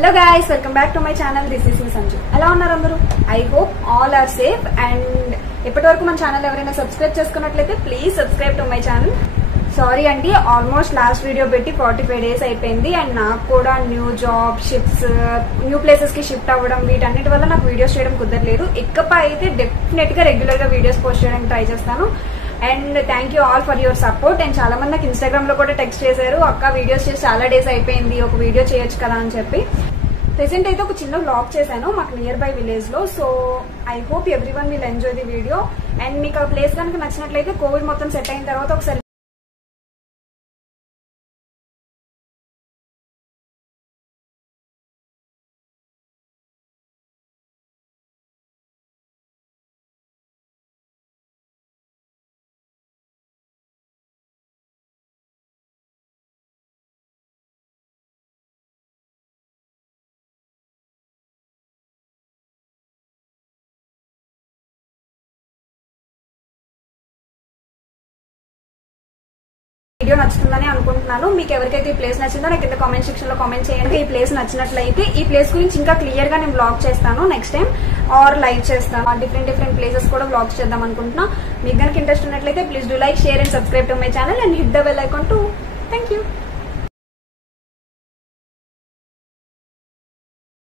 Hello guys, welcome back to my channel. This is me Sanju. ఎలా ఉన్నారు అందరూ? I hope all are safe and ఇప్పటివరకు మన channel ఎవరైనా సబ్స్క్రైబ్ చేసుకున్నట్లయితే please subscribe to my channel. Sorry అండి, almost last video పెట్టి 45 days అయిపోయింది అండ్ నాకు కూడా new job shifts, new places కి షిఫ్ట్ అవ్వడం వీటన్నిటి వల్ల నాకు వీడియోస్ చేయడం కుదరలేదు. ఇకపై అయితే డెఫినెట్ గా రెగ్యులర్ గా వీడియోస్ పోస్ట్ చేయడానికి ట్రై చేస్తాను. And thank you all for your support. And చాలా మంది నాకు ఇన్స్టాగ్రామ్ లో కూడా టెక్స్ట్ చేశారు, అక్క వీడియోస్ చేసి చాలా డేస్ అయిపోయింది, ఒక వీడియో చేయొచ్చు కదా అని చెప్పి. ప్రెసెంట్ అయితే ఒక చిన్న వ్లాగ్ చేశాను మాకు నియర్ బై విలేజ్ లో. So I hope everyone will enjoy the video. And మీకు ఆ ప్లేస్ కనుక నచ్చినట్లయితే కోవిడ్ మొత్తం సెట్ అయిన తర్వాత ఒకసారి వీడియో నచ్చుతుందని అనుకుంటున్నాను. మీకు ఎవరికైతే ఈ ప్లేస్ నచ్చిందో నాకు కింద కామెంట్ సెక్షన్ లో కామెంట్ చేయండి. ఈ ప్లేస్ నచ్చినట్లయితే ఈ ప్లేస్ గురించి ఇంకా క్లియర్ గా నేను బ్లాగ్ చేస్తాను నెక్స్ట్ టైం, ఆర్ లైవ్ చేస్తాను. డిఫరెంట్ ప్లేసెస్ కూడా బ్లాగ్స్ చేద్దాం అనుకుంటున్నా. మీకు కనుక ఇంట్రెస్ట్ ఉన్నట్లయితే please do like, share and subscribe to my channel and hit the bell icon to. Thank you.